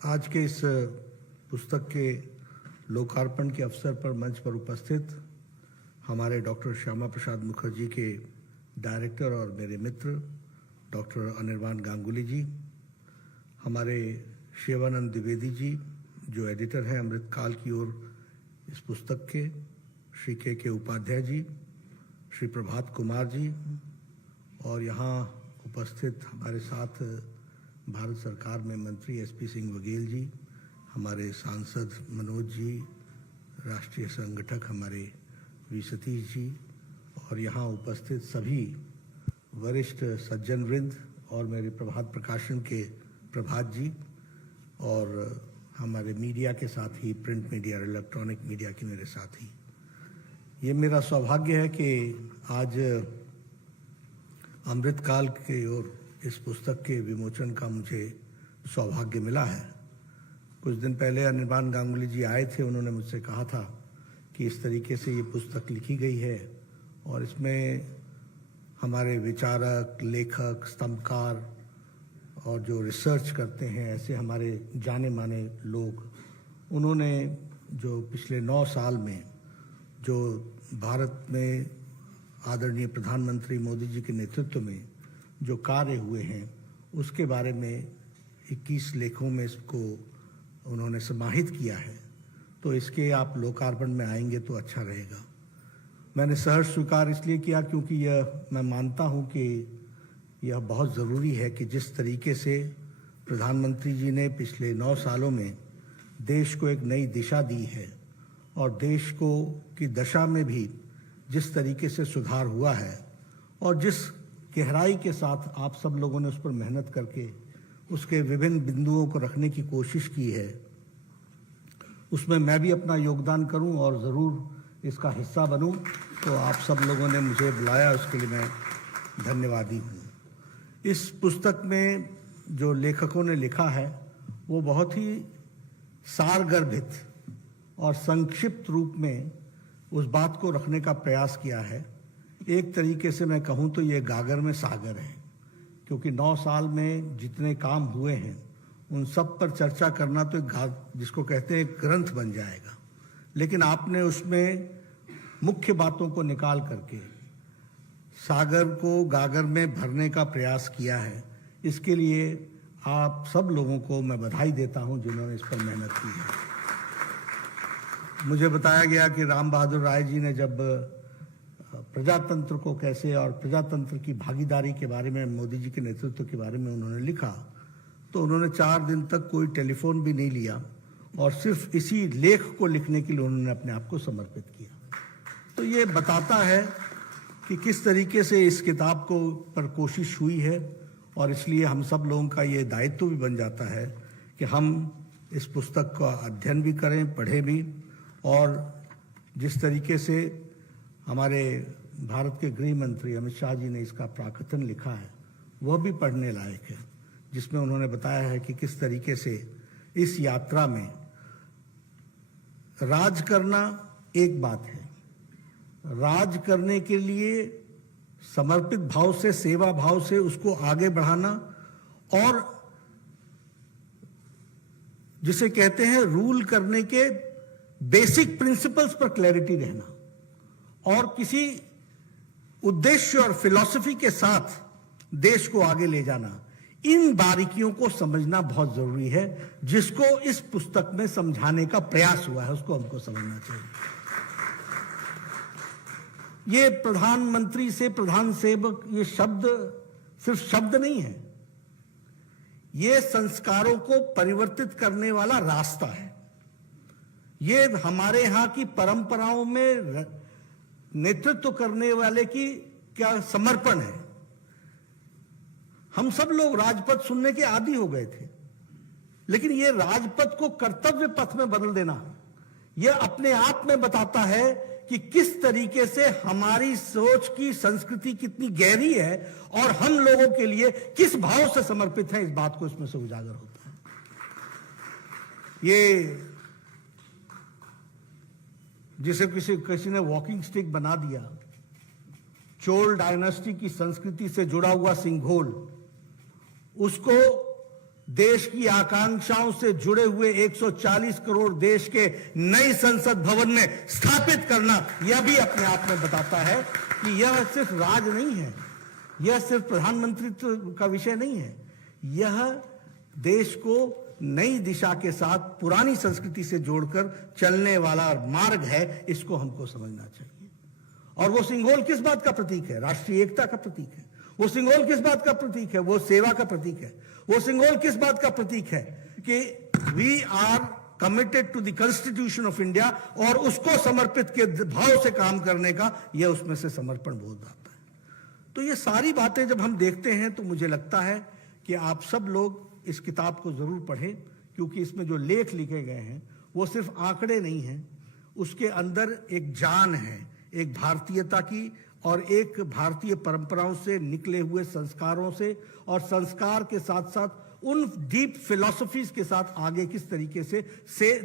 आज के इस पुस्तक के लोकार्पण के अवसर पर मंच पर उपस्थित हमारे डॉक्टर श्यामा प्रसाद मुखर्जी के डायरेक्टर और मेरे मित्र डॉक्टर अनिर्बान गांगुली जी, हमारे शिवानंद द्विवेदी जी जो एडिटर हैं अमृतकाल की ओर इस पुस्तक के, श्री के उपाध्याय जी, श्री प्रभात कुमार जी और यहाँ उपस्थित हमारे साथ भारत सरकार में मंत्री एसपी सिंह बघेल जी, हमारे सांसद मनोज जी, राष्ट्रीय संगठक हमारे वी सतीश जी और यहाँ उपस्थित सभी वरिष्ठ सज्जन वृंद और मेरे प्रभात प्रकाशन के प्रभात जी और हमारे मीडिया के साथ ही प्रिंट मीडिया और इलेक्ट्रॉनिक मीडिया के मेरे साथी, ये मेरा सौभाग्य है कि आज अमृतकाल की ओर इस पुस्तक के विमोचन का मुझे सौभाग्य मिला है। कुछ दिन पहले अनिर्बान गांगुली जी आए थे, उन्होंने मुझसे कहा था कि इस तरीके से ये पुस्तक लिखी गई है और इसमें हमारे विचारक, लेखक, स्तंभकार और जो रिसर्च करते हैं ऐसे हमारे जाने माने लोग, उन्होंने जो पिछले 9 साल में जो भारत में आदरणीय प्रधानमंत्री मोदी जी के नेतृत्व में जो कार्य हुए हैं उसके बारे में 21 लेखों में इसको उन्होंने समाहित किया है। तो इसके आप लोकार्पण में आएंगे तो अच्छा रहेगा। मैंने सहर्ष स्वीकार इसलिए किया क्योंकि यह मैं मानता हूं कि यह बहुत ज़रूरी है कि जिस तरीके से प्रधानमंत्री जी ने पिछले 9 सालों में देश को एक नई दिशा दी है और देश को की दशा में भी जिस तरीके से सुधार हुआ है और जिस गहराई के साथ आप सब लोगों ने उस पर मेहनत करके उसके विभिन्न बिंदुओं को रखने की कोशिश की है, उसमें मैं भी अपना योगदान करूं और ज़रूर इसका हिस्सा बनूं। तो आप सब लोगों ने मुझे बुलाया, उसके लिए मैं धन्यवादी हूं। इस पुस्तक में जो लेखकों ने लिखा है वो बहुत ही सारगर्भित और संक्षिप्त रूप में उस बात को रखने का प्रयास किया है। एक तरीके से मैं कहूँ तो ये गागर में सागर है, क्योंकि 9 साल में जितने काम हुए हैं उन सब पर चर्चा करना तो जिसको कहते हैं ग्रंथ बन जाएगा, लेकिन आपने उसमें मुख्य बातों को निकाल करके सागर को गागर में भरने का प्रयास किया है। इसके लिए आप सब लोगों को मैं बधाई देता हूं जिन्होंने इस पर मेहनत की है। मुझे बताया गया कि राम बहादुर राय जी ने जब प्रजातंत्र को कैसे और प्रजातंत्र की भागीदारी के बारे में, मोदी जी के नेतृत्व के बारे में उन्होंने लिखा, तो उन्होंने 4 दिन तक कोई टेलीफोन भी नहीं लिया और सिर्फ इसी लेख को लिखने के लिए उन्होंने अपने आप को समर्पित किया। तो ये बताता है कि किस तरीके से इस किताब को पर कोशिश हुई है और इसलिए हम सब लोगों का ये दायित्व भी बन जाता है कि हम इस पुस्तक का अध्ययन भी करें, पढ़ें भी, और जिस तरीके से हमारे भारत के गृह मंत्री अमित शाह जी ने इसका प्राकथन लिखा है वह भी पढ़ने लायक है, जिसमें उन्होंने बताया है कि किस तरीके से इस यात्रा में राज करना एक बात है, राज करने के लिए समर्पित भाव से, सेवा भाव से उसको आगे बढ़ाना और जिसे कहते हैं रूल करने के बेसिक प्रिंसिपल्स पर क्लैरिटी रहना और किसी उद्देश्य और फिलॉसफी के साथ देश को आगे ले जाना, इन बारीकियों को समझना बहुत जरूरी है। जिसको इस पुस्तक में समझाने का प्रयास हुआ है उसको हमको समझना चाहिए। ये प्रधानमंत्री से प्रधान सेवक, ये शब्द सिर्फ शब्द नहीं है, ये संस्कारों को परिवर्तित करने वाला रास्ता है। ये हमारे यहां की परंपराओं में नेतृत्व करने वाले की क्या समर्पण है। हम सब लोग राजपथ सुनने के आदी हो गए थे, लेकिन ये राजपथ को कर्तव्य पथ में बदल देना, यह अपने आप में बताता है कि किस तरीके से हमारी सोच की संस्कृति कितनी गहरी है और हम लोगों के लिए किस भाव से समर्पित है। इस बात को इसमें से उजागर होता है। ये जिसे किसी ने वॉकिंग स्टिक बना दिया, चोल डायनेस्टी की संस्कृति से जुड़ा हुआ सिंघोल, उसको देश की आकांक्षाओं से जुड़े हुए 140 करोड़ देश के नई संसद भवन में स्थापित करना, यह भी अपने आप में बताता है कि यह सिर्फ राज नहीं है, यह सिर्फ प्रधानमंत्री का विषय नहीं है, यह देश को नई दिशा के साथ पुरानी संस्कृति से जोड़कर चलने वाला मार्ग है। इसको हमको समझना चाहिए। और वो सिंघोल किस बात का प्रतीक है? राष्ट्रीय एकता का प्रतीक है। वो सिंघोल किस बात का प्रतीक है? वो सेवा का प्रतीक है। वो सिंघोल किस बात का प्रतीक है? कि we are committed to the constitution of India, और उसको समर्पित के भाव से काम करने का यह उसमें से समर्पण बोध आता है। तो ये सारी बातें जब हम देखते हैं तो मुझे लगता है कि आप सब लोग इस किताब को जरूर पढ़ें, क्योंकि इसमें जो लेख लिखे गए हैं वो सिर्फ आंकड़े नहीं हैं, उसके अंदर एक जान है, एक भारतीयता की और एक भारतीय परंपराओं से निकले हुए संस्कारों से, और संस्कार के साथ साथ उन डीप फिलॉसफीज के साथ आगे किस तरीके से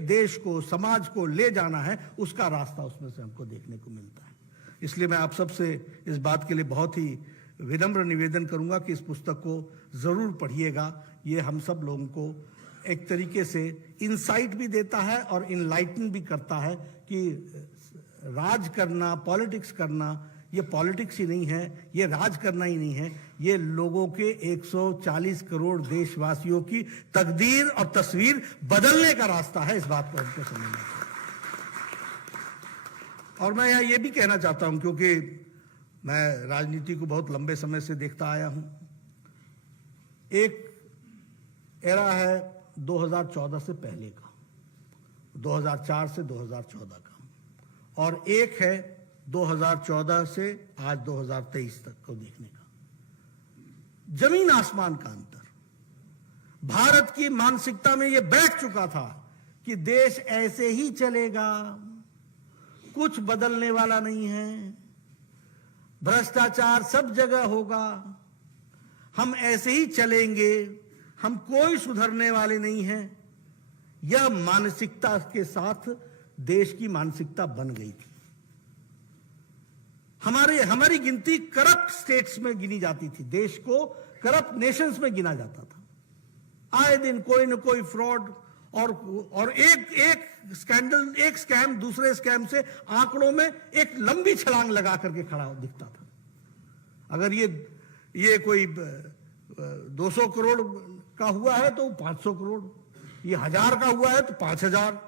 देश को, समाज को ले जाना है, उसका रास्ता उसमें से हमको देखने को मिलता है। इसलिए मैं आप सबसे इस बात के लिए बहुत ही विनम्र निवेदन करूंगा कि इस पुस्तक को जरूर पढ़िएगा। ये हम सब लोगों को एक तरीके से इंसाइट भी देता है और इनलाइटन भी करता है कि राज करना, पॉलिटिक्स करना, ये पॉलिटिक्स ही नहीं है, ये राज करना ही नहीं है, ये लोगों के 140 करोड़ देशवासियों की तकदीर और तस्वीर बदलने का रास्ता है। इस बात को हमको समझना चाहिए। और मैं यहाँ ये भी कहना चाहता हूँ, क्योंकि मैं राजनीति को बहुत लंबे समय से देखता आया हूँ। एक एरा है 2014 से पहले का, 2004 से 2014 का, और एक है 2014 से आज 2023 तक को देखने का। जमीन आसमान का अंतर। भारत की मानसिकता में यह बैठ चुका था कि देश ऐसे ही चलेगा, कुछ बदलने वाला नहीं है, भ्रष्टाचार सब जगह होगा, हम ऐसे ही चलेंगे, हम कोई सुधरने वाले नहीं हैं। यह मानसिकता के साथ देश की मानसिकता बन गई थी। हमारी गिनती करप्ट स्टेट्स में गिनी जाती थी, देश को करप्ट नेशंस में गिना जाता था। आए दिन कोई न कोई फ्रॉड और एक स्कैंडल, एक स्कैम दूसरे स्कैम से आंकड़ों में एक लंबी छलांग लगा करके खड़ा दिखता था। अगर ये कोई 200 करोड़ का हुआ है तो 500 करोड़, ये 1000 का हुआ है तो 5000,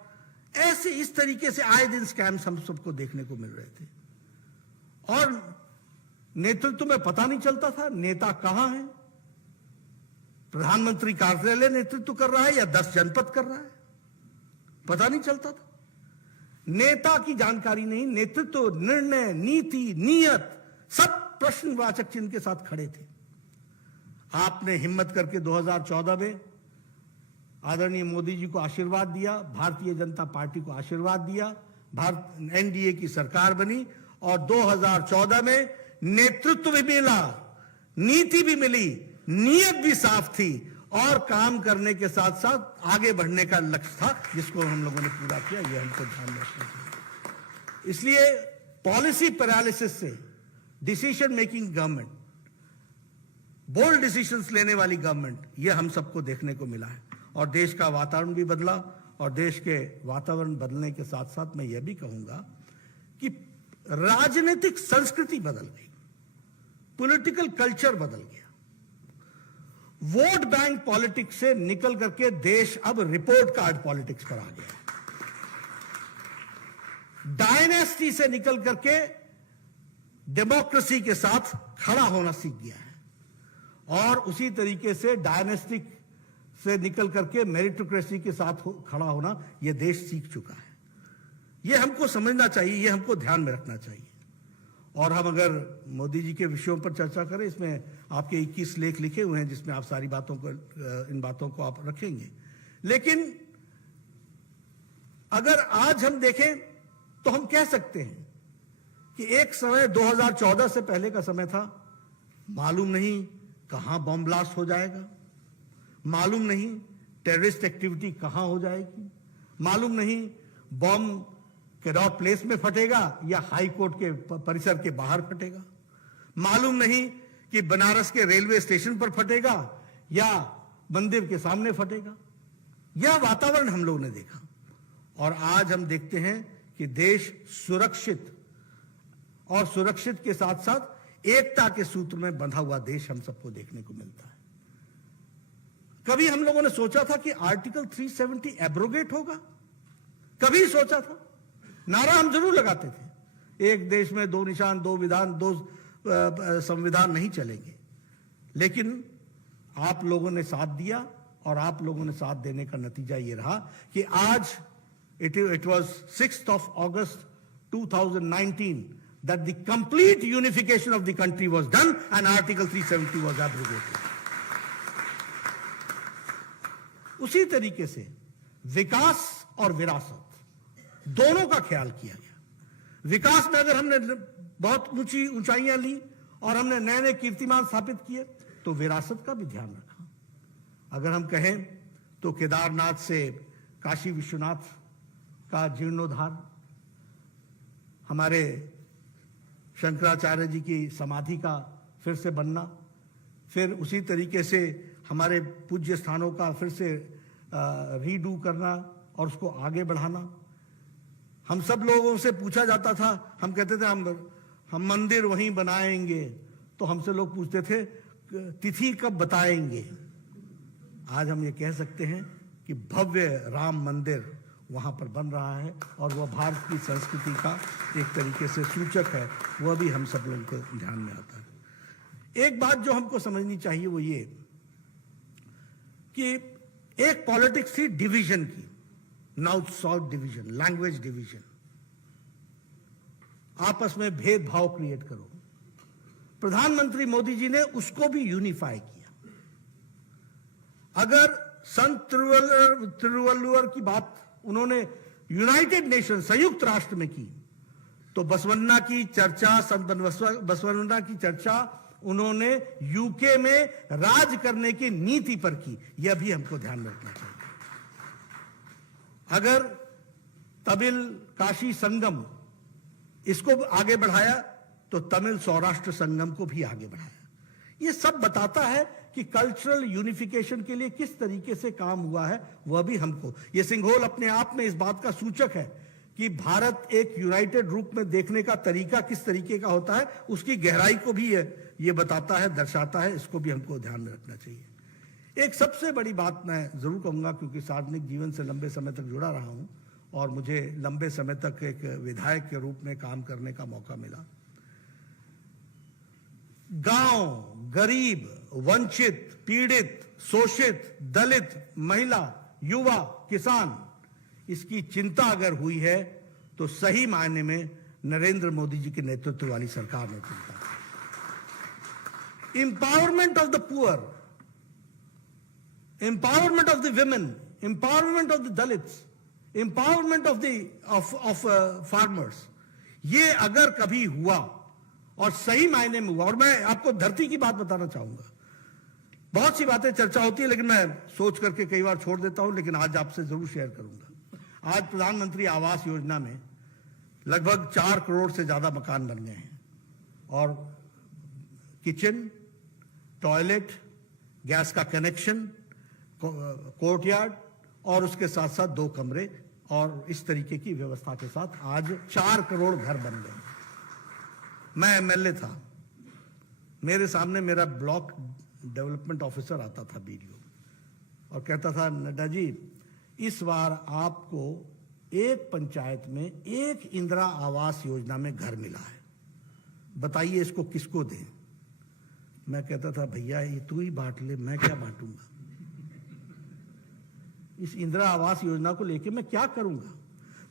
ऐसे इस तरीके से आए दिन स्कैम्स हम सबको देखने को मिल रहे थे। और नेतृत्व में पता नहीं चलता था नेता कहां है, प्रधानमंत्री कार्यालय नेतृत्व कर रहा है या 10 जनपद कर रहा है, पता नहीं चलता था। नेता की जानकारी नहीं, नेतृत्व, निर्णय, नीति, नियत सब प्रश्नवाचक चिन्ह के साथ खड़े थे। आपने हिम्मत करके 2014 में आदरणीय मोदी जी को आशीर्वाद दिया, भारतीय जनता पार्टी को आशीर्वाद दिया, एनडीए की सरकार बनी, और 2014 में नेतृत्व भी मिला, नीति भी मिली, नियत भी साफ थी, और काम करने के साथ साथ आगे बढ़ने का लक्ष्य था, जिसको हम लोगों ने पूरा किया। यह हमको ध्यान रखना चाहिए। इसलिए पॉलिसी पैरालिसिस से decision making government, bold decisions लेने वाली गवर्नमेंट, यह हम सबको देखने को मिला है। और देश का वातावरण भी बदला, और देश के वातावरण बदलने के साथ साथ मैं यह भी कहूंगा कि राजनीतिक संस्कृति बदल गई, पॉलिटिकल कल्चर बदल गया। वोट बैंक पॉलिटिक्स से निकल करके देश अब रिपोर्ट कार्ड पॉलिटिक्स पर आ गया। डायनेस्टी से निकल करके डेमोक्रेसी के साथ खड़ा होना सीख गया है, और उसी तरीके से डायनेस्टिक से निकल करके मेरिटोक्रेसी के साथ खड़ा होना यह देश सीख चुका है। यह हमको समझना चाहिए, यह हमको ध्यान में रखना चाहिए। और हम अगर मोदी जी के विषयों पर चर्चा करें, इसमें आपके 21 लेख लिखे हुए हैं, जिसमें आप सारी बातों को, इन बातों को आप रखेंगे। लेकिन अगर आज हम देखें तो हम कह सकते हैं कि एक समय 2014 से पहले का समय था, मालूम नहीं कहां बॉम्ब ब्लास्ट हो जाएगा, मालूम नहीं टेररिस्ट एक्टिविटी कहां हो जाएगी, मालूम नहीं बॉम्ब कैरॉट प्लेस में फटेगा या हाई कोर्ट के परिसर के बाहर फटेगा, मालूम नहीं कि बनारस के रेलवे स्टेशन पर फटेगा या मंदिर के सामने फटेगा। यह वातावरण हम लोगों ने देखा और आज हम देखते हैं कि देश सुरक्षित और सुरक्षित के साथ साथ एकता के सूत्र में बंधा हुआ देश हम सबको देखने को मिलता है। कभी हम लोगों ने सोचा था कि आर्टिकल 370 एब्रोगेट होगा? कभी सोचा था? नारा हम जरूर लगाते थे, एक देश में दो निशान, दो विधान, दो संविधान नहीं चलेंगे। लेकिन आप लोगों ने साथ दिया और आप लोगों ने साथ देने का नतीजा ये रहा कि आज it was 6th of August 2019 that the complete unification of the country was done and Article 370 was abrogated. उसी तरीके से विकास और विरासत दोनों का ख्याल किया गया। विकास में अगर हमने बहुत ऊंची ऊंचाइयां ली और हमने नए नए कीर्तिमान स्थापित किए तो विरासत का भी ध्यान रखा। अगर हम कहें तो केदारनाथ से काशी विश्वनाथ का जीर्णोद्धार, हमारे शंकराचार्य जी की समाधि का फिर से बनना, फिर उसी तरीके से हमारे पूज्य स्थानों का फिर से रीडू करना और उसको आगे बढ़ाना। हम सब लोगों से पूछा जाता था, हम कहते थे हम मंदिर वहीं बनाएंगे, तो हमसे लोग पूछते थे तिथि कब बताएंगे। आज हम ये कह सकते हैं कि भव्य राम मंदिर वहां पर बन रहा है और वह भारत की संस्कृति का एक तरीके से सूचक है। वह भी हम सब लोगों को ध्यान में आता है। एक बात जो हमको समझनी चाहिए वो ये कि एक पॉलिटिक्स थी डिवीजन की, north south division, language division, आपस में भेदभाव क्रिएट करो। प्रधानमंत्री मोदी जी ने उसको भी यूनिफाई किया। अगर संत तिरुवल्लुवर की बात उन्होंने यूनाइटेड नेशन, संयुक्त राष्ट्र में की, तो बसवन्ना की चर्चा, संत बसवन्ना की चर्चा उन्होंने यूके में राज करने की नीति पर की। यह भी हमको ध्यान में रखना चाहिए। अगर तमिल काशी संगम इसको आगे बढ़ाया तो तमिल सौराष्ट्र संगम को भी आगे बढ़ाया। यह सब बताता है कि कल्चरल यूनिफिकेशन के लिए किस तरीके से काम हुआ है। वह भी हमको, यह सिंघोल अपने आप में इस बात का सूचक है कि भारत एक यूनाइटेड रूप में देखने का तरीका किस तरीके का होता है, उसकी गहराई को भी ये बताता है, दर्शाता है। इसको भी हमको ध्यान में रखना चाहिए। एक सबसे बड़ी बात मैं जरूर कहूंगा, क्योंकि सार्वजनिक जीवन से लंबे समय तक जुड़ा रहा हूं और मुझे लंबे समय तक एक विधायक के रूप में काम करने का मौका मिला। गांव, गरीब, वंचित, पीड़ित, शोषित, दलित, महिला, युवा, किसान, इसकी चिंता अगर हुई है तो सही मायने में नरेंद्र मोदी जी के नेतृत्व वाली सरकार ने चिंता की। Empowerment of the poor, empowerment of the women, empowerment of the Dalits, empowerment of farmers, ये अगर कभी हुआ और सही मायने में हुआ। और मैं आपको धरती की बात बताना चाहूंगा। बहुत सी बातें चर्चा होती है लेकिन मैं सोच करके कई बार छोड़ देता हूं, लेकिन आज आपसे जरूर शेयर करूंगा। आज प्रधानमंत्री आवास योजना में लगभग 4 करोड़ से ज्यादा मकान बन गए हैं और किचन, टॉयलेट, गैस का कनेक्शन, कोर्टयार्ड और उसके साथ साथ 2 कमरे और इस तरीके की व्यवस्था के साथ आज 4 करोड़ घर बन गए। मैं एमएलए था, मेरे सामने मेरा ब्लॉक डेवलपमेंट ऑफिसर आता था बीडीओ और कहता था, नड्डा जी इस बार आपको एक पंचायत में एक इंदिरा आवास योजना में घर मिला है, बताइए इसको किसको दें। मैं कहता था भैया ये तू ही बांट ले, मैं क्या बांटूंगा, इस इंदिरा आवास योजना को लेके मैं क्या करूंगा।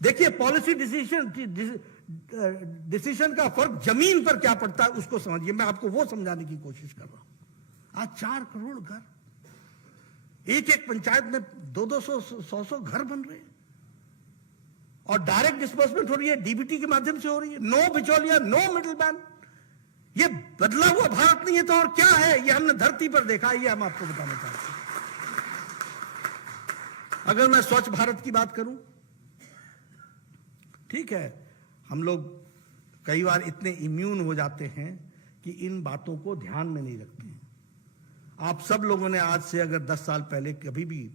देखिए पॉलिसी डिसीजन का फर्क जमीन पर क्या पड़ता है उसको समझिए। मैं आपको वो समझाने की कोशिश कर रहा हूं। आज 4 करोड़ घर, एक एक पंचायत में 200 100 घर बन रहे हैं और डायरेक्ट डिस्बर्समेंट हो रही है, डीबीटी के माध्यम से हो रही है। नो बिचौलिया, नो मिडलमैन। ये बदला हुआ भारत नहीं है तो और क्या है। ये हमने धरती पर देखा है, ये हम आपको बताना चाहते हैं। अगर मैं स्वच्छ भारत की बात करूं, ठीक है, हम लोग कई बार इतने इम्यून हो जाते हैं कि इन बातों को ध्यान में नहीं रखते हैं। आप सब लोगों ने आज से अगर 10 साल पहले कभी भी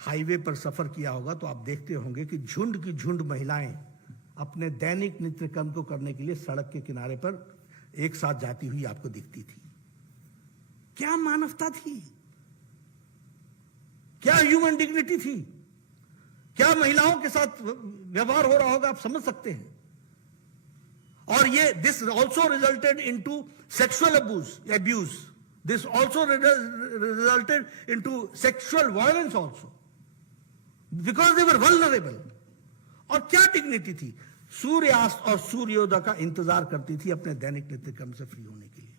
हाईवे पर सफर किया होगा तो आप देखते होंगे कि झुंड की झुंड महिलाएं अपने दैनिक नित्य कर्म को करने के लिए सड़क के किनारे पर एक साथ जाती हुई आपको दिखती थी। क्या मानवता थी, क्या ह्यूमन डिग्निटी थी, क्या महिलाओं के साथ व्यवहार हो रहा होगा, आप समझ सकते हैं। और ये this also resulted into sexual abuse, this also resulted into sexual violence also, because they were vulnerable. और क्या डिग्निटी थी, सूर्यास्त और सूर्योदय का इंतजार करती थी अपने दैनिक नित्य कर्म से फ्री होने के लिए।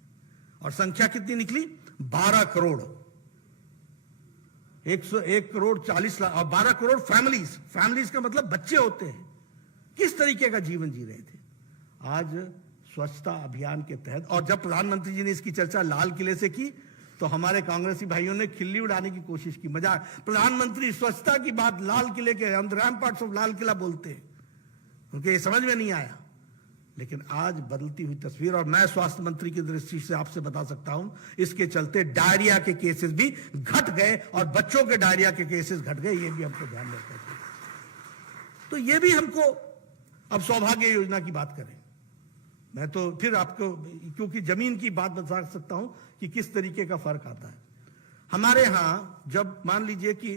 और संख्या कितनी निकली, 12 करोड़, 101 करोड़ 40 लाख, और 12 करोड़ फैमिलीज का मतलब बच्चे होते हैं। किस तरीके का जीवन जी रहे थे। आज स्वच्छता अभियान के तहत, और जब प्रधानमंत्री जी ने इसकी चर्चा लाल किले से की तो हमारे कांग्रेसी भाइयों ने खिल्ली उड़ाने की कोशिश की, मजाक, प्रधानमंत्री स्वच्छता की बात लाल किले के रैम्पार्ट्स ऑफ लाल किला बोलते हैं, उनके समझ में नहीं आया। लेकिन आज बदलती हुई तस्वीर, और मैं स्वास्थ्य मंत्री की दृष्टि से आपसे बता सकता हूं, इसके चलते डायरिया के केसेस भी घट गए और बच्चों के डायरिया के केसेस घट गए, ये भी हमको ध्यान रखना चाहिए। तो ये भी हमको, अब सौभाग्य योजना की बात करें, मैं तो फिर आपको, क्योंकि जमीन की बात बता सकता हूं कि किस तरीके का फर्क आता है। हमारे यहां जब मान लीजिए कि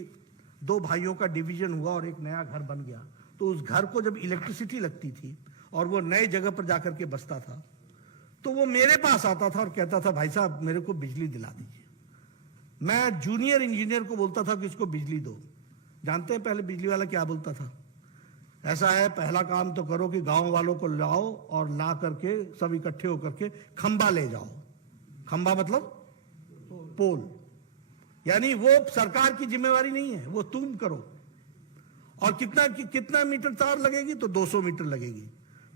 2 भाइयों का डिवीजन हुआ और एक नया घर बन गया, तो उस घर को जब इलेक्ट्रिसिटी लगती थी और वो नए जगह पर जाकर के बसता था, तो वो मेरे पास आता था और कहता था, भाई साहब मेरे को बिजली दिला दीजिए। मैं जूनियर इंजीनियर को बोलता था कि इसको बिजली दो। जानते हैं पहले बिजली वाला क्या बोलता था, ऐसा है, पहला काम तो करो कि गांव वालों को लाओ और ला करके सब इकट्ठे होकर के खंबा ले जाओ। खंबा मतलब पोल, यानी वो सरकार की जिम्मेवारी नहीं है, वो तुम करो। और कितना मीटर तार लगेगी, तो 200 मीटर लगेगी,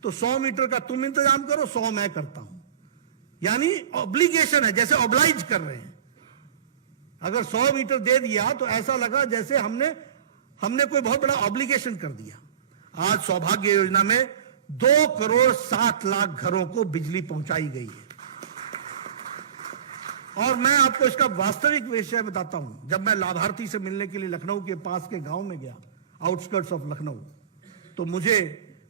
तो 100 मीटर का तुम इंतजाम करो, 100 मैं करता हूं। यानी ऑब्लिगेशन है, जैसे ऑब्लाइज कर रहे हैं। अगर 100 मीटर दे दिया तो ऐसा लगा जैसे हमने कोई बहुत बड़ा ऑब्लिगेशन कर दिया। आज सौभाग्य योजना में 2 करोड़ 60 लाख घरों को बिजली पहुंचाई गई है। और मैं आपको इसका वास्तविक विषय बताता हूं। जब मैं लाभार्थी से मिलने के लिए लखनऊ के पास के गांव में गया, आउटस्कर्ट्स ऑफ लखनऊ, तो मुझे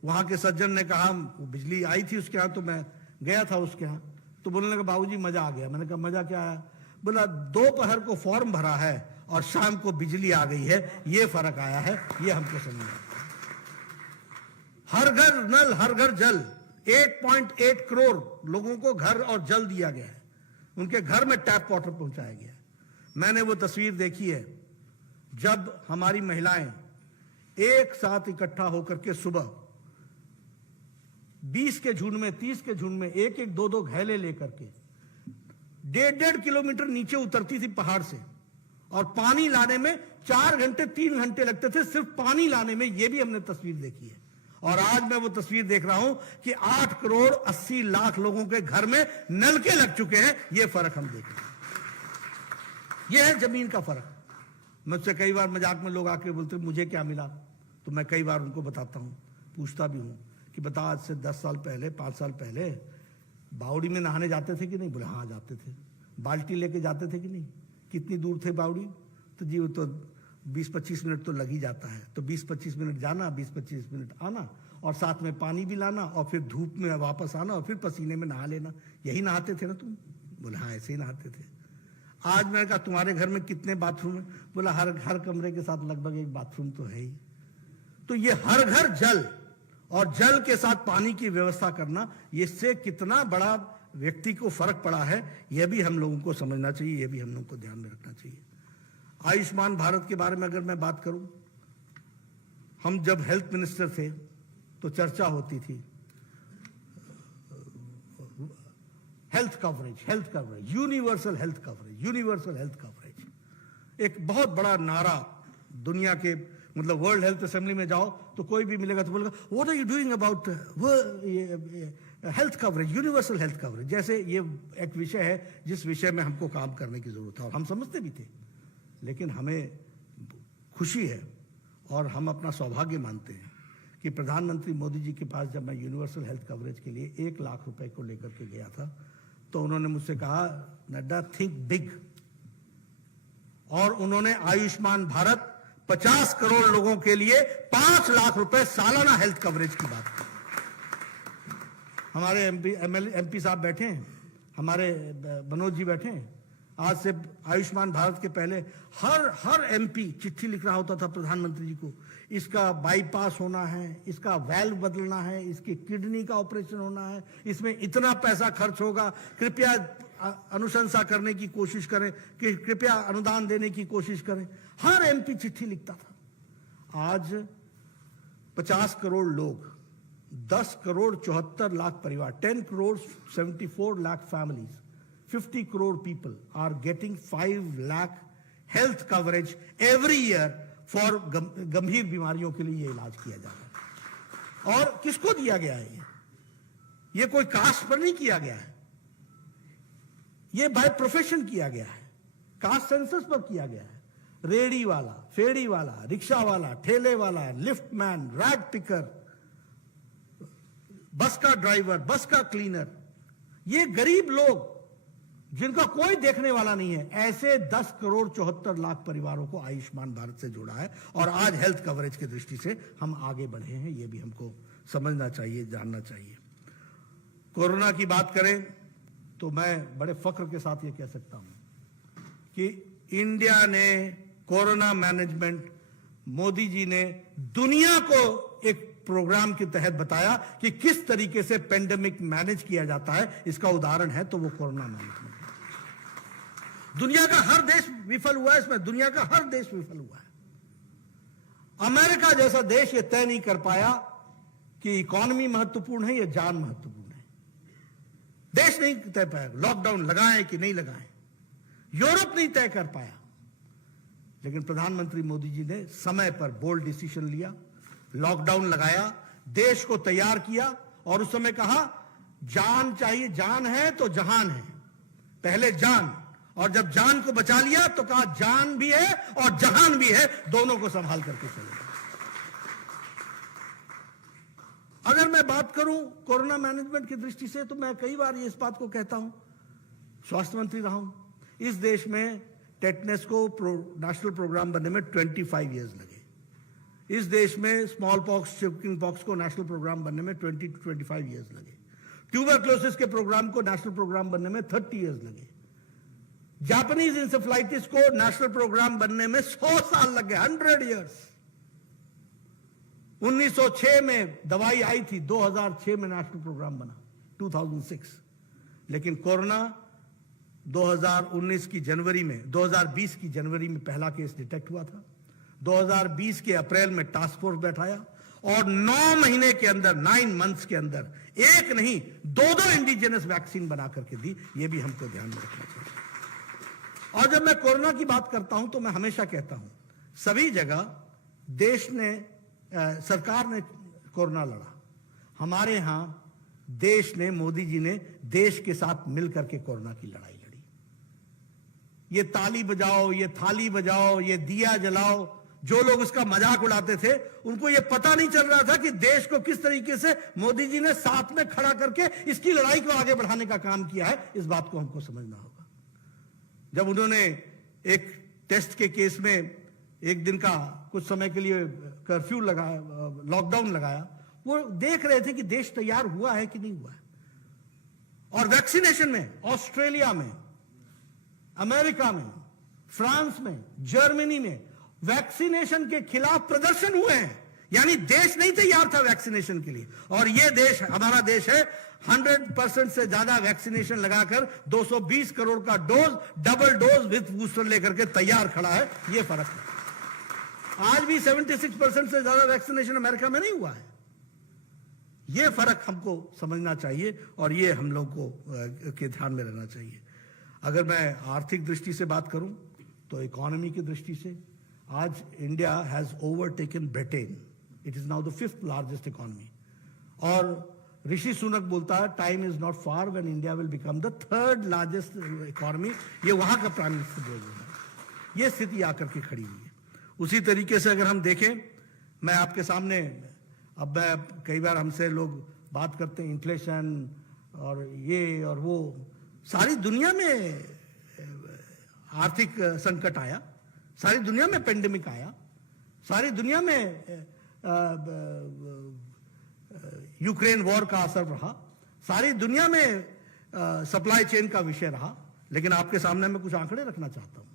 वहां के सज्जन ने कहा, बिजली आई थी उसके यहां, तो मैं गया था उसके यहां, तो बोलने लगा, बाबूजी मजा आ गया। मैंने कहा मजा क्या आया? बोला, दोपहर को फॉर्म भरा है और शाम को बिजली आ गई है, ये फर्क आया है, ये हमको समझ। हर घर नल हर घर जल, 8.8 करोड़ लोगों को घर और जल दिया गया है, उनके घर में टैप वाटर पहुंचाया गया है। मैंने वो तस्वीर देखी है जब हमारी महिलाएं एक साथ इकट्ठा होकर के सुबह 20 के झुंड में, 30 के झुंड में, 1-1, 2-2 घैले लेकर के 1.5 किलोमीटर नीचे उतरती थी पहाड़ से, और पानी लाने में 4 घंटे 3 घंटे लगते थे, सिर्फ पानी लाने में। ये भी हमने तस्वीर देखी है। और आज मैं वो तस्वीर देख रहा हूं कि 8 करोड़ 80 लाख लोगों के घर में नलके लग चुके हैं। ये फर्क हम देख रहे हैं, ये है जमीन का फर्क। मुझसे कई बार मजाक में लोग आके बोलते मुझे क्या मिला, तो मैं कई बार उनको बताता हूं, पूछता भी हूं कि बता, आज से 10 साल पहले, 5 साल पहले बावड़ी में नहाने जाते थे कि नहीं? बोले हाँ जाते थे। बाल्टी लेके जाते थे कि नहीं? कितनी दूर थे बावड़ी? तो जी वो तो 20-25 मिनट तो लग ही जाता है। तो 20-25 मिनट जाना, 20-25 मिनट आना, और साथ में पानी भी लाना, और फिर धूप में वापस आना, और फिर पसीने में नहा लेना। यही नहाते थे ना तुम? बोले हाँ ऐसे ही नहाते थे। आज मैंने कहा तुम्हारे घर में कितने बाथरूम है? बोला हर कमरे के साथ लगभग एक बाथरूम तो है ही। तो ये हर घर जल, और जल के साथ पानी की व्यवस्था करना, इससे कितना बड़ा व्यक्ति को फर्क पड़ा है, यह भी हम लोगों को समझना चाहिए, यह भी हम लोगों को ध्यान में रखना चाहिए। आयुष्मान भारत के बारे में अगर मैं बात करूं, हम जब हेल्थ मिनिस्टर थे तो चर्चा होती थी health coverage, universal health coverage. एक बहुत बड़ा नारा दुनिया के, मतलब वर्ल्ड हेल्थ असेंबली में जाओ तो कोई भी मिलेगा तो बोलेगा what are you doing about health coverage, universal health coverage. जैसे ये एक विषय है जिस विषय में हमको काम करने की जरूरत है, और हम समझते भी थे। लेकिन हमें खुशी है और हम अपना सौभाग्य मानते हैं कि प्रधानमंत्री मोदी जी के पास जब मैं यूनिवर्सल हेल्थ कवरेज के लिए 1 लाख रुपए को लेकर के गया था, तो उन्होंने मुझसे कहा, नड्डा थिंक बिग, और उन्होंने आयुष्मान भारत 50 करोड़ लोगों के लिए 5 लाख रुपए सालाना हेल्थ कवरेज की बात की। हमारे एमपी साहब बैठे हैं, हमारे मनोज जी बैठे हैं। आज से आयुष्मान भारत के पहले हर एमपी चिट्ठी लिख रहा होता था प्रधानमंत्री जी को, इसका बाईपास होना है, इसका वैल्व बदलना है, इसकी किडनी का ऑपरेशन होना है, इसमें इतना पैसा खर्च होगा, कृपया अनुशंसा करने की कोशिश करें, कि कृपया अनुदान देने की कोशिश करें। हर एमपी चिट्ठी लिखता था। आज 50 करोड़ लोग, 10 करोड़ 74 लाख परिवार, 10 crore 74 lakh families, 50 crore people are getting 5 lakh health coverage every year for गंभीर बीमारियों के लिए ये इलाज किया जा रहा है। और किसको दिया गया है? ये कोई कास्ट पर नहीं किया गया है, ये बाय प्रोफेशन किया गया है, कास्ट सेंसस पर किया गया है। रेडी वाला, फेड़ी वाला, रिक्शा वाला, ठेले वाला, लिफ्ट मैन, रैग पिकर, बस का ड्राइवर, बस का क्लीनर, ये गरीब लोग जिनका कोई देखने वाला नहीं है, ऐसे 10 करोड़ 74 लाख परिवारों को आयुष्मान भारत से जोड़ा है। और आज हेल्थ कवरेज की दृष्टि से हम आगे बढ़े हैं, यह भी हमको समझना चाहिए, जानना चाहिए। कोरोना की बात करें तो मैं बड़े फख्र के साथ ये कह सकता हूं कि इंडिया ने कोरोना मैनेजमेंट, मोदी जी ने दुनिया को एक प्रोग्राम के तहत बताया कि किस तरीके से पेंडेमिक मैनेज किया जाता है। इसका उदाहरण है तो वो कोरोना मैनेजमेंट। दुनिया का हर देश विफल हुआ है इसमें, दुनिया का हर देश विफल हुआ है। अमेरिका जैसा देश ये तय नहीं कर पाया कि इकोनॉमी महत्वपूर्ण है या जान महत्वपूर्ण है। देश नहीं तय पाया लॉकडाउन लगाएं कि नहीं लगाएं। यूरोप नहीं तय कर पाया। लेकिन प्रधानमंत्री मोदी जी ने समय पर बोल्ड डिसीजन लिया, लॉकडाउन लगाया, देश को तैयार किया और उस समय कहा जान चाहिए, जान है तो जहान है, पहले जान, और जब जान को बचा लिया तो कहा जान भी है और जहान भी है, दोनों को संभाल करके चले। अगर मैं बात करूं कोरोना मैनेजमेंट की दृष्टि से तो मैं कई बार इस बात को कहता हूं, स्वास्थ्य मंत्री रहा हूं, इस देश में टेटनेस को नेशनल प्रोग्राम बनने में 25 इयर्स लगे। इस देश में स्मॉल पॉक्स, चिकन पॉक्स को नेशनल प्रोग्राम बनने में 20 to 25 इयर्स लगे। ट्यूबरक्लोसिस के प्रोग्राम को नेशनल प्रोग्राम बनने में 30 इयर्स लगे। जापानीज इंसेफ्लाइटिस को नेशनल प्रोग्राम बनने में 100 साल लग गए, 100 इयर्स। 1906 में दवाई आई थी, 2006 में नेशनल प्रोग्राम बना, 2006। लेकिन कोरोना 2019 की जनवरी में, 2020 की जनवरी में पहला केस डिटेक्ट हुआ था। 2020 के अप्रैल में टास्क फोर्स बैठाया और 9 महीने के अंदर, 9 मंथ्स के अंदर एक नहीं 2 इंडिजिनस वैक्सीन बना करके दी। ये भी हमको ध्यान में रखना चाहिए। और जब मैं कोरोना की बात करता हूं तो मैं हमेशा कहता हूं सभी जगह देश ने, सरकार ने कोरोना लड़ा। हमारे यहां देश ने, मोदी जी ने देश के साथ मिलकर के कोरोना की लड़ाई लड़ी। ये ताली बजाओ, ये थाली बजाओ, ये दिया जलाओ, जो लोग उसका मजाक उड़ाते थे उनको ये पता नहीं चल रहा था कि देश को किस तरीके से मोदी जी ने साथ में खड़ा करके इसकी लड़ाई को आगे बढ़ाने का काम किया है। इस बात को हमको समझना होगा। जब उन्होंने एक टेस्ट के केस में एक दिन का कुछ समय के लिए कर्फ्यू लगाया, लॉकडाउन लगाया, वो देख रहे थे कि देश तैयार हुआ है कि नहीं हुआ है। और वैक्सीनेशन में ऑस्ट्रेलिया में, अमेरिका में, फ्रांस में, जर्मनी में वैक्सीनेशन के खिलाफ प्रदर्शन हुए हैं। यानी देश नहीं तैयार था वैक्सीनेशन के लिए। और ये देश, हमारा देश है, 100% से ज्यादा वैक्सीनेशन लगाकर 220 करोड़ का dose, double dose with booster लेकर के तैयार खड़ा है। ये फर्क है। आज भी 76% से ज्यादा वैक्सीनेशन अमेरिका में नहीं हुआ है। ये फर्क हमको समझना चाहिए और ये हम लोग को के ध्यान में रहना चाहिए। अगर मैं आर्थिक दृष्टि से बात करूं तो इकोनॉमी की दृष्टि से आज India has overtaken Britain. It is now the 5th largest economy. और ऋषि सुनक बोलता है time is not far when India will become the 3rd largest economy. ये वहां का प्राइम मिनिस्टर बोल रहा है। ये स्थिति आकर के खड़ी हुई है। उसी तरीके से अगर हम देखें, मैं आपके सामने, अब मैं कई बार हमसे लोग बात करते हैं इन्फ्लेशन और ये और वो, सारी दुनिया में आर्थिक संकट आया। सारी दुनिया में पेंडेमिक आया, सारी दुनिया में यूक्रेन वॉर का असर रहा, सारी दुनिया में सप्लाई चेन का विषय रहा। लेकिन आपके सामने मैं कुछ आंकड़े रखना चाहता हूं।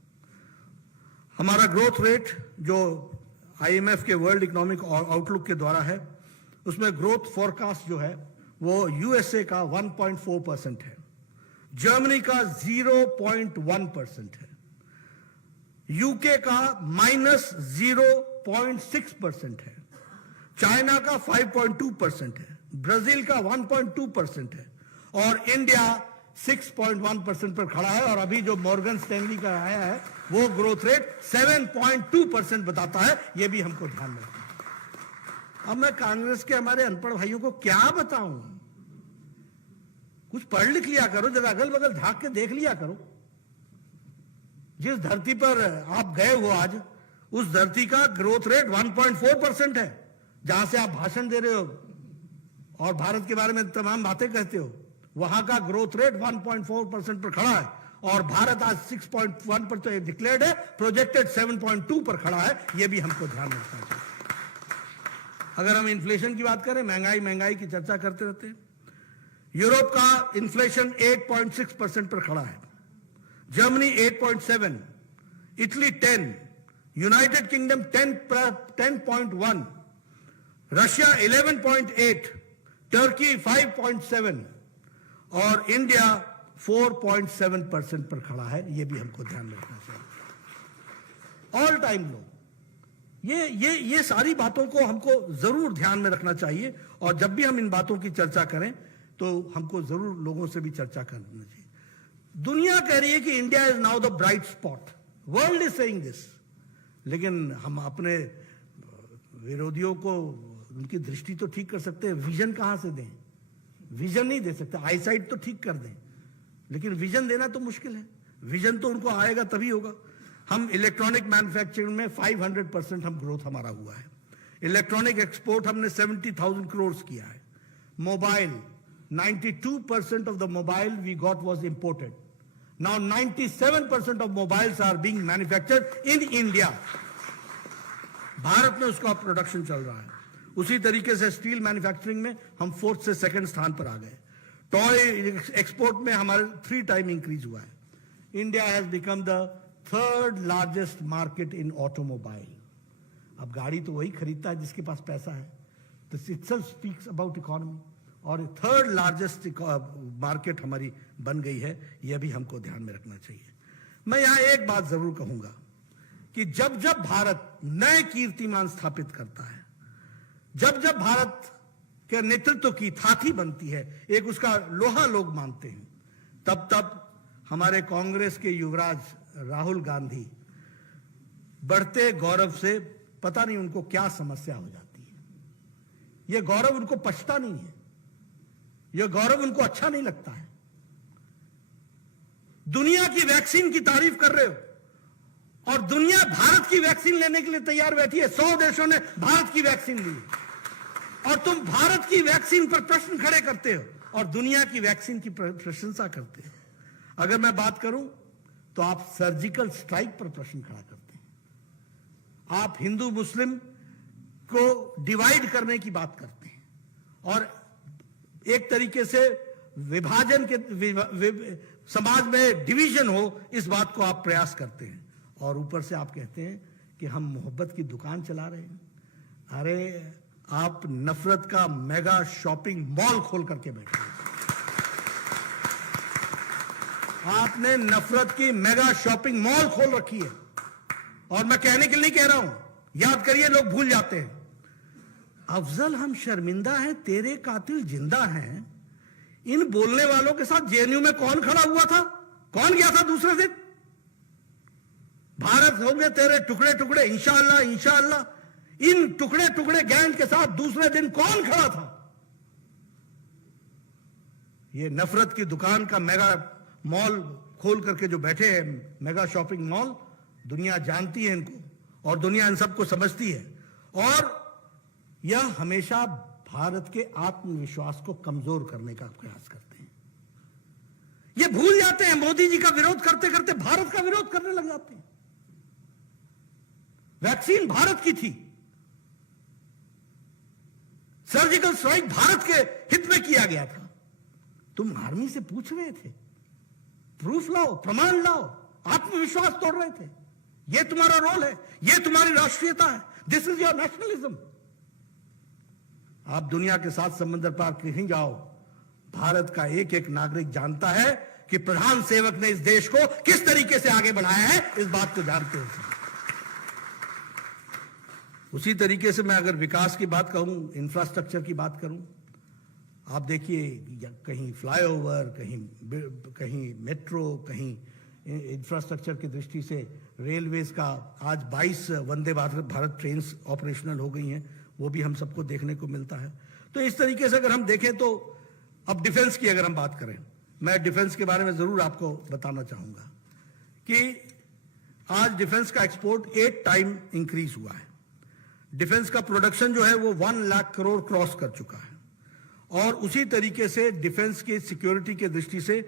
हमारा ग्रोथ रेट जो आईएमएफ के वर्ल्ड इकोनॉमिक आउटलुक के द्वारा है, उसमें ग्रोथ फोरकास्ट जो है वो यूएसए का 1.4% है, जर्मनी का 0.1% है, यूके का -0.6% है, चाइना का 5.2% है, ब्राजील का 1.2% है और इंडिया 6.1% पर खड़ा है। और अभी जो मॉर्गन स्टैनली का आया है वो ग्रोथ रेट 7.2% बताता है। ये भी हमको ध्यान में रखना है। अब मैं कांग्रेस के हमारे अनपढ़ भाइयों को क्या बताऊं? कुछ पढ़ लिख लिया करो, जरा अगल बगल झांक के देख लिया करो। जिस धरती पर आप गए हो आज, उस धरती का ग्रोथ रेट 1.4% है, जहां से आप भाषण दे रहे हो और भारत के बारे में तमाम बातें कहते हो। वहां का ग्रोथ रेट 1.4% पर खड़ा है और भारत आज 6.1 पर तो डिक्लेयर्ड है, प्रोजेक्टेड 7.2 पर खड़ा है। यह भी हमको ध्यान में रखना चाहिए। अगर हम इन्फ्लेशन की बात करें, महंगाई की चर्चा करते रहते हैं। यूरोप का इन्फ्लेशन 8.6% पर खड़ा है, Germany 8.7, Italy 10, United kingdom 10.1, Russia 11.8, Turkey 5.7 और इंडिया 4.7% पर खड़ा है। यह भी हमको ध्यान में रखना चाहिए। ऑल टाइम लो। ये सारी बातों को हमको जरूर ध्यान में रखना चाहिए और जब भी हम इन बातों की चर्चा करें तो हमको जरूर लोगों से भी चर्चा करना चाहिए। दुनिया कह रही है कि India is now the bright spot, world is saying this, लेकिन हम अपने विरोधियों को उनकी दृष्टि तो ठीक कर सकते हैं, विजन कहां से दें? विजन नहीं दे सकते। आईसाइट तो ठीक कर दें, लेकिन विजन देना तो मुश्किल है। विजन तो उनको आएगा तभी होगा। हम इलेक्ट्रॉनिक मैन्युफैक्चरिंग में 500% हम ग्रोथ हमारा हुआ है। इलेक्ट्रॉनिक एक्सपोर्ट हमने 70,000 करोड़ किया है। Mobile 92% of the mobile we got was imported. Now 97% of mobiles are being manufactured in India. Bharat में उसका प्रोडक्शन चल रहा है। उसी तरीके से स्टील मैन्युफैक्चरिंग में हम 4th से 2nd स्थान पर आ गए। टॉय एक्सपोर्ट में हमारे 3 टाइम इंक्रीज हुआ है। India has become the 3rd largest market in automobile. अब गाड़ी तो वही खरीदता है जिसके पास पैसा है, तो इटसेल्फ स्पीक्स अबाउट इकोनॉमी। और 3rd लार्जेस्ट मार्केट हमारी बन गई है। यह भी हमको ध्यान में रखना चाहिए। मैं यहां एक बात जरूर कहूंगा कि जब जब भारत नए कीर्तिमान स्थापित करता है, जब जब भारत के नेतृत्व की थाथी बनती है, एक उसका लोहा लोग मानते हैं, तब तब हमारे कांग्रेस के युवराज राहुल गांधी बढ़ते गौरव से पता नहीं उनको क्या समस्या हो जाती है। यह गौरव उनको पछता नहीं है, यह गौरव उनको अच्छा नहीं लगता है। दुनिया की वैक्सीन की तारीफ कर रहे हो और दुनिया भारत की वैक्सीन लेने के लिए तैयार बैठी है। 100 देशों ने भारत की वैक्सीन ली और तुम भारत की वैक्सीन पर प्रश्न खड़े करते हो और दुनिया की वैक्सीन की प्रशंसा करते हो। अगर मैं बात करूं तो आप सर्जिकल स्ट्राइक पर प्रश्न खड़ा करते हैं। आप हिंदू मुस्लिम को डिवाइड करने की बात करते हैं और एक तरीके से विभाजन के समाज में डिवीजन हो, इस बात को आप प्रयास करते हैं। और ऊपर से आप कहते हैं कि हम मोहब्बत की दुकान चला रहे हैं। अरे आप नफरत का मेगा शॉपिंग मॉल खोल करके बैठे हैं। आपने नफरत की मेगा शॉपिंग मॉल खोल रखी है। और मैं कहने के लिए नहीं कह रहा हूं, याद करिए, लोग भूल जाते हैं। अफजल हम शर्मिंदा हैं, तेरे कातिल जिंदा हैं। इन बोलने वालों के साथ जेएनयू में कौन खड़ा हुआ था? कौन गया था दूसरे दिन? भारत होंगे तेरे टुकड़े टुकड़े इंशाअल्लाह इंशाअल्लाह। इन टुकड़े टुकड़े गैंग के साथ दूसरे दिन कौन खड़ा था? ये नफरत की दुकान का मेगा मॉल खोल करके जो बैठे हैं, मेगा शॉपिंग मॉल, दुनिया जानती है इनको और दुनिया इन सबको समझती है। और यह हमेशा भारत के आत्मविश्वास को कमजोर करने का प्रयास करते हैं। ये भूल जाते हैं, मोदी जी का विरोध करते करते भारत का विरोध करने लग जाते हैं। वैक्सीन भारत की थी, सर्जिकल स्ट्राइक भारत के हित में किया गया था। तुम आर्मी से पूछ रहे थे, प्रूफ लाओ, प्रमाण लाओ, आत्मविश्वास तोड़ रहे थे। यह तुम्हारा रोल है, यह तुम्हारी राष्ट्रीयता है, दिस इज योर नेशनलिज्म। आप दुनिया के साथ समंदर पार कहीं जाओ, भारत का एक एक नागरिक जानता है कि प्रधान सेवक ने इस देश को किस तरीके से आगे बढ़ाया है, इस बात को जानते हो। उसी तरीके से मैं अगर विकास की बात कहूं, इंफ्रास्ट्रक्चर की बात करूं, आप देखिए कहीं फ्लाईओवर, कहीं मेट्रो, कहीं इंफ्रास्ट्रक्चर की दृष्टि से रेलवेज का आज 22 वंदे भारत ट्रेन ऑपरेशनल हो गई हैं, वो भी हम सबको देखने को मिलता है। तो इस तरीके से अगर हम देखें तो अब डिफेंस की अगर हम बात करें, मैं डिफेंस के बारे में जरूर आपको बताना चाहूंगा कि आज डिफेंस का एक्सपोर्ट 8 टाइम इंक्रीज हुआ है। डिफेंस का प्रोडक्शन जो है वो 1 लाख करोड़ क्रॉस कर चुका है। और उसी तरीके से डिफेंस की सिक्योरिटी के दृष्टि से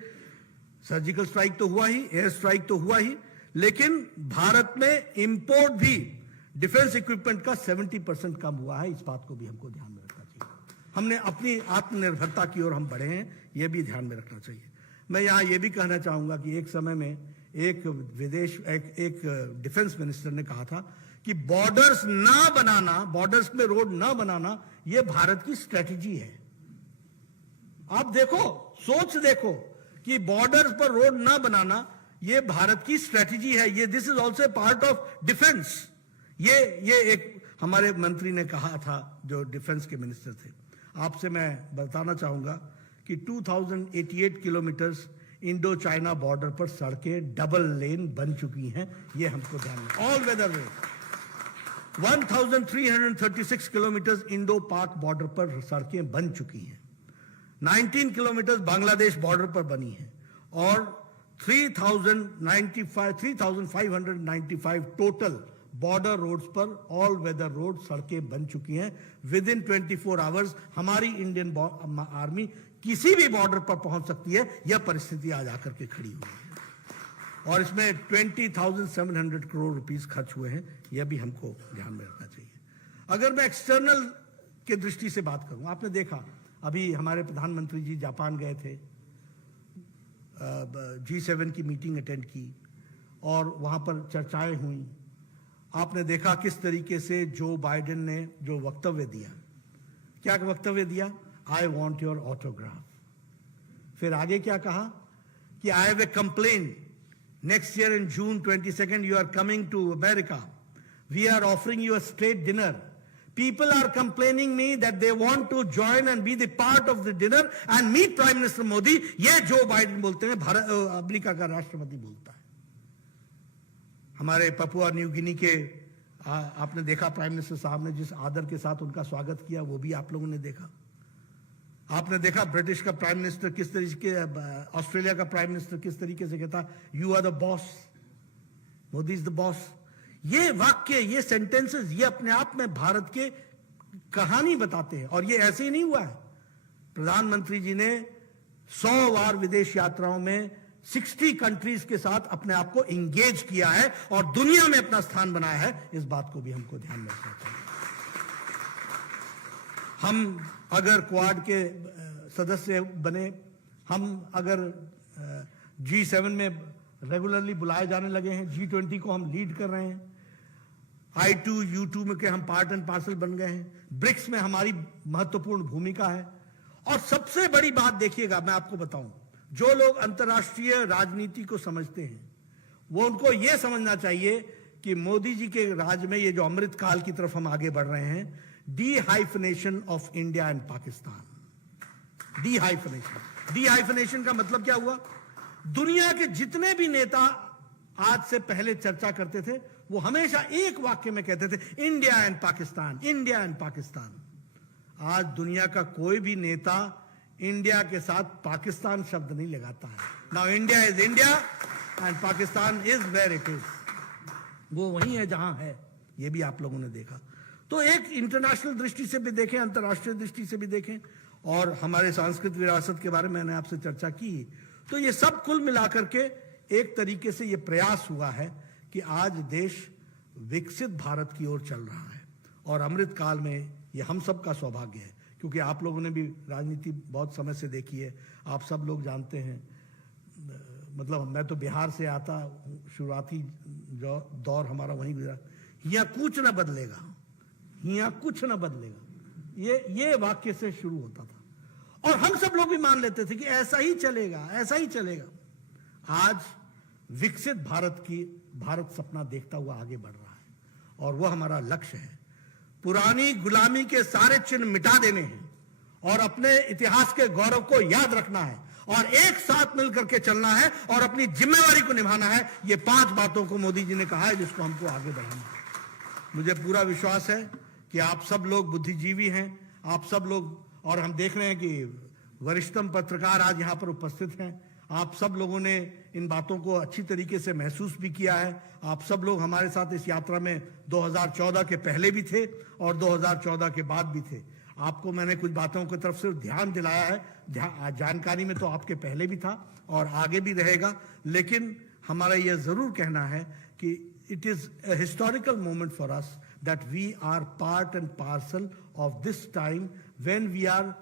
सर्जिकल स्ट्राइक तो हुआ ही, एयर स्ट्राइक तो हुआ ही, लेकिन भारत में इंपोर्ट भी डिफेंस इक्विपमेंट का 70% कम हुआ है। इस बात को भी हमको ध्यान में रखना चाहिए। हमने अपनी आत्मनिर्भरता की ओर हम बढ़े हैं, यह भी ध्यान में रखना चाहिए। मैं यहां यह भी कहना चाहूंगा कि एक समय में एक डिफेंस मिनिस्टर ने कहा था कि बॉर्डर्स ना बनाना, बॉर्डर्स में रोड ना बनाना, यह भारत की स्ट्रेटजी है। आप देखो, सोच देखो कि बॉर्डर्स पर रोड ना बनाना यह भारत की स्ट्रेटजी है। ये this is also part of defence. ये एक हमारे मंत्री ने कहा था जो डिफेंस के मिनिस्टर थे। आपसे मैं बताना चाहूंगा कि 2088 किलोमीटर्स इंडो चाइना बॉर्डर पर सड़कें डबल लेन बन चुकी हैं। ये हमको ध्यान में, ऑल वेदर वे 1336 किलोमीटर्स इंडो पाक बॉर्डर पर सड़कें बन चुकी हैं। 19 किलोमीटर बांग्लादेश बॉर्डर पर बनी है और 3,595 टोटल बॉर्डर रोड्स पर ऑल वेदर रोड सड़कें बन चुकी हैं। विद इन 24 आवर्स हमारी इंडियन आर्मी किसी भी बॉर्डर पर पहुंच सकती है। यह परिस्थिति आज आकर के खड़ी हुई है और इसमें 20,700 करोड़ रुपीस खर्च हुए हैं। यह भी हमको ध्यान में रखना चाहिए। अगर मैं एक्सटर्नल के दृष्टि से बात करूं, आपने देखा अभी हमारे प्रधानमंत्री जी जापान गए थे, G7 की मीटिंग अटेंड की और वहां पर चर्चाएं हुई। आपने देखा किस तरीके से जो बाइडेन ने जो वक्तव्य दिया, क्या वक्तव्य दिया, आई वॉन्ट योर ऑटोग्राफ। फिर आगे क्या कहा कि I have a complain, next year in June 22 you are coming to America, we are offering you a straight dinner. People are complaining me that they want to join and be the part of the dinner and meet Prime Minister Modi. ये Joe Biden बोलते हैं, Bharat America का राष्ट्रपति बोलता है। हमारे Papua New Guinea के आपने देखा प्राइम मिनिस्टर साहब ने जिस आदर के साथ उनका स्वागत किया, वो भी आप लोगों ने देखा। आपने देखा ब्रिटिश का प्राइम मिनिस्टर किस तरीके, ऑस्ट्रेलिया का प्राइम मिनिस्टर किस तरीके से कहता, you are the boss, Modi is the boss. ये वाक्य, ये सेंटेंसेस, ये अपने आप में भारत के कहानी बताते हैं। और ये ऐसे ही नहीं हुआ है। प्रधानमंत्री जी ने 100 बार विदेश यात्राओं में 60 कंट्रीज के साथ अपने आप को इंगेज किया है और दुनिया में अपना स्थान बनाया है। इस बात को भी हमको ध्यान में रखना चाहिए। हम अगर क्वाड के सदस्य बने, हम अगर G7 में रेगुलरली बुलाए जाने लगे हैं, G20 को हम लीड कर रहे हैं, I2 U2 में के हम पार्ट एंड पार्सल बन गए हैं, ब्रिक्स में हमारी महत्वपूर्ण भूमिका है। और सबसे बड़ी बात देखिएगा, मैं आपको बताऊं, जो लोग अंतर्राष्ट्रीय राजनीति को समझते हैं वो उनको यह समझना चाहिए कि मोदी जी के राज में ये जो अमृत काल की तरफ हम आगे बढ़ रहे हैं, D-hyphenation of India and Pakistan. D-hyphenation का मतलब क्या हुआ? दुनिया के जितने भी नेता आज से पहले चर्चा करते थे, वो हमेशा एक वाक्य में कहते थे, India and Pakistan, India and Pakistan. आज दुनिया का कोई भी नेता इंडिया के साथ पाकिस्तान शब्द नहीं लगाता है। Now India is India and Pakistan is where it is. वो वही है जहां है। ये भी आप लोगों ने देखा। तो एक इंटरनेशनल दृष्टि से भी देखें, अंतर्राष्ट्रीय दृष्टि से भी देखें, और हमारे सांस्कृतिक विरासत के बारे में मैंने आपसे चर्चा की। तो ये सब कुल मिलाकर के एक तरीके से ये प्रयास हुआ है कि आज देश विकसित भारत की ओर चल रहा है। और अमृत काल में ये हम सब का सौभाग्य है, क्योंकि आप लोगों ने भी राजनीति बहुत समय से देखी है, आप सब लोग जानते हैं। मतलब मैं तो बिहार से आता, शुरुआती जो दौर हमारा वहीं गुजरा। यहाँ कुछ न बदलेगा, यहाँ कुछ न बदलेगा, ये वाक्य से शुरू होता था और हम सब लोग भी मान लेते थे कि ऐसा ही चलेगा, ऐसा ही चलेगा। आज विकसित भारत सपना देखता हुआ आगे बढ़ रहा है और वह हमारा लक्ष्य है। पुरानी गुलामी के सारे चिन्ह मिटा देने हैं और अपने इतिहास के गौरव को याद रखना है और एक साथ मिलकर के चलना है और अपनी जिम्मेवारी को निभाना है। ये 5 बातों को मोदी जी ने कहा है जिसको हमको आगे बढ़ाना है। मुझे पूरा विश्वास है कि आप सब लोग बुद्धिजीवी हैं, आप सब लोग, और हम देख रहे हैं कि वरिष्ठतम पत्रकार आज यहाँ पर उपस्थित हैं। आप सब लोगों ने इन बातों को अच्छी तरीके से महसूस भी किया है। आप सब लोग हमारे साथ इस यात्रा में 2014 के पहले भी थे और 2014 के बाद भी थे। आपको मैंने कुछ बातों की तरफ से ध्यान दिलाया है। जानकारी में तो आपके पहले भी था और आगे भी रहेगा, लेकिन हमारा यह जरूर कहना है कि it is a historical moment for us that we are part and parcel of this time when we are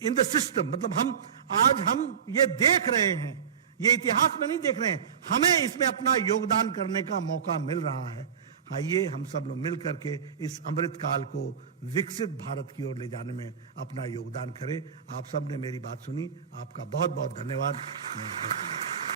in the system। मतलब हम ये देख रहे हैं, ये इतिहास में नहीं देख रहे हैं, हमें इसमें अपना योगदान करने का मौका मिल रहा है। आइए हम सब लोग मिल करके इस अमृत काल को विकसित भारत की ओर ले जाने में अपना योगदान करें। आप सब ने मेरी बात सुनी, आपका बहुत बहुत धन्यवाद।